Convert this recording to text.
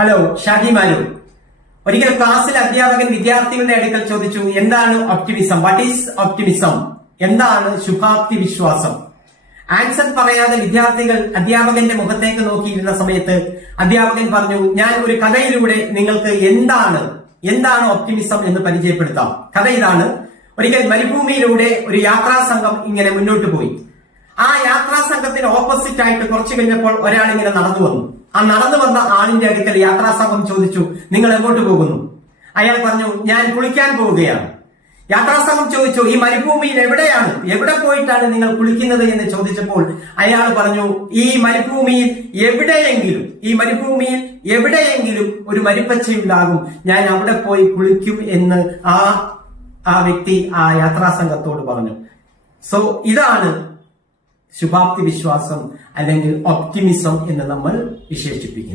Hello, Shaji Malu. ഒരിക്കൽ ക്ലാസ്സിൽ അധ്യാപകൻ വിദ്യാർത്ഥികളുടെ അടുക്കൽ ചോദിച്ചു, എന്താണ് ഒപ്റ്റിമിസം? What is optimism? എന്താണ് ശുഭാപ്തി വിശ്വാസം? ആൻസർ പറയാതെ വിദ്യാർത്ഥികൾ അധ്യാപകന്റെ മുഖത്തേക്ക് നോക്കിയിരുന്ന സമയത്ത് അധ്യാപകൻ പറഞ്ഞു, ഞാൻ ഒരു കഥയിലൂടെ നിങ്ങൾക്ക് എന്താണ് ഒപ്റ്റിമിസം എന്ന് പരിചയപ്പെടുത്താം. കഥ ഇതാണ്. ഒരിക്കൽ മരുഭൂമിയിലൂടെ ഒരു യാത്രാ സംഘം ഇങ്ങനെ മുന്നോട്ട് പോയി. ആ യാത്രാ സംഘത്തിന് ഓപ്പോസിറ്റ് ആയിട്ട് കുറച്ചു കഴിഞ്ഞപ്പോൾ ഒരാൾ ഇങ്ങനെ നടന്നു വന്നു. ആ നടന്നു വന്ന ആളിന്റെ അടുക്കൽ യാത്രാ സംഘം ചോദിച്ചു, നിങ്ങൾ എങ്ങോട്ട് പോകുന്നു? അയാൾ പറഞ്ഞു, ഞാൻ കുളിക്കാൻ പോവുകയാണ്. യാത്രാ സംഘം ചോദിച്ചു, ഈ മരുഭൂമിയിൽ എവിടെ പോയിട്ടാണ് നിങ്ങൾ കുളിക്കുന്നത് എന്ന് ചോദിച്ചപ്പോൾ അയാൾ പറഞ്ഞു, ഈ മരുഭൂമിയിൽ എവിടെയെങ്കിലും ഒരു മരുപ്പച്ചയുണ്ടാകും, ഞാൻ അവിടെ പോയി കുളിക്കും എന്ന് ആ വ്യക്തി ആ യാത്രാ സംഘത്തോട് പറഞ്ഞു. സോ ഇതാണ് ശുഭാപ്തി വിശ്വാസം അല്ലെങ്കിൽ ഒപ്റ്റിമിസം എന്ന് നമ്മൾ വിശേഷിപ്പിക്കുന്നു.